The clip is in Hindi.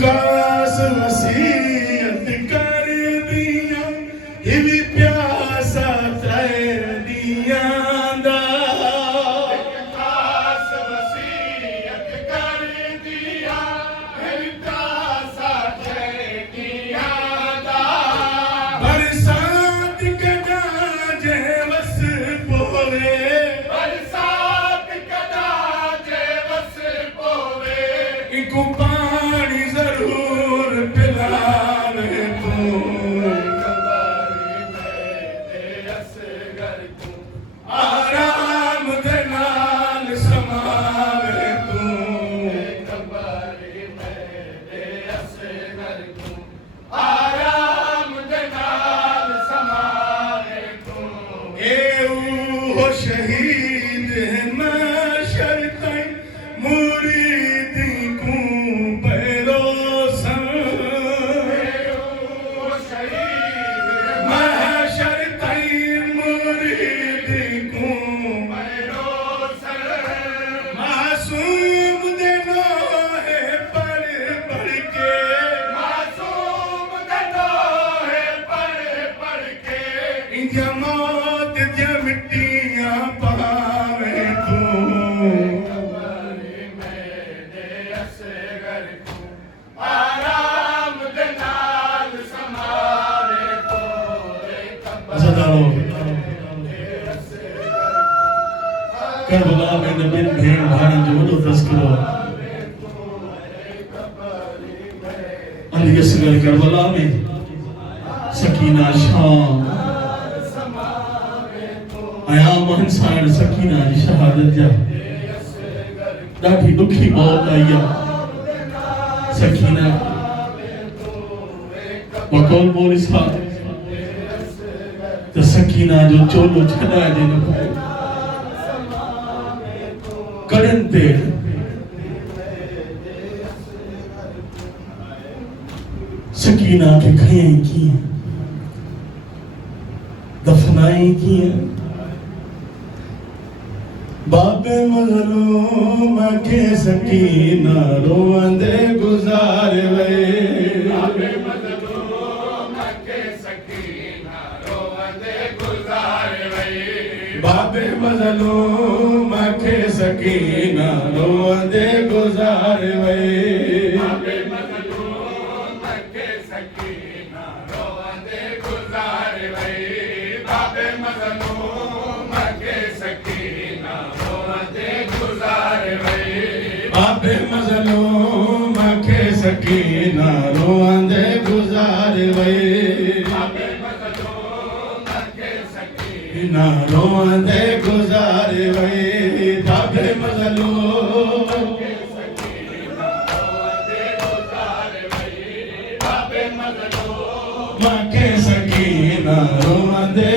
खास वसीयत कर दिया ये भी प्यासा तय दिया दा खास वसीयत कर दिया है प्यासा तय दिया दा बरसात कदा जे वस पोवे बरसात कदा जे वस पोवे इको पानी जरूर पिलावे तू आराम दे नाल समावे तू ए शहीद महशर ताईं मुरीदी को पैरोसन महशर ताईं मुरीदी को मासूम दे नोहे पढ़ के इंदिया मौत दिया मिट्टियां पावे तू करबला में नबी भेड़ भाड़न जो वॾो तस्करो अली असगर करबला में सकीना शाम आया महंसान सकीना जी शहादत जा ॾाढी ॾुखी मौत आई आहे सकीना वकोल बोलिस हा त सकीना जो चोलो छॾाइजे न पियो कड़न ते सकीना के खयई कीअं दफनाई कीअं बाबे मज़लूम के सकीना रोंदे गुज़ार वे बाबे मज़लूम के सकीना रोंदे गुज़ार वे बाबे मज़लूम के सकीना रोंदे गुज़ार वे ना रोंदे गुज़ार वे बाबे मज़लूम के सकीना रोंदे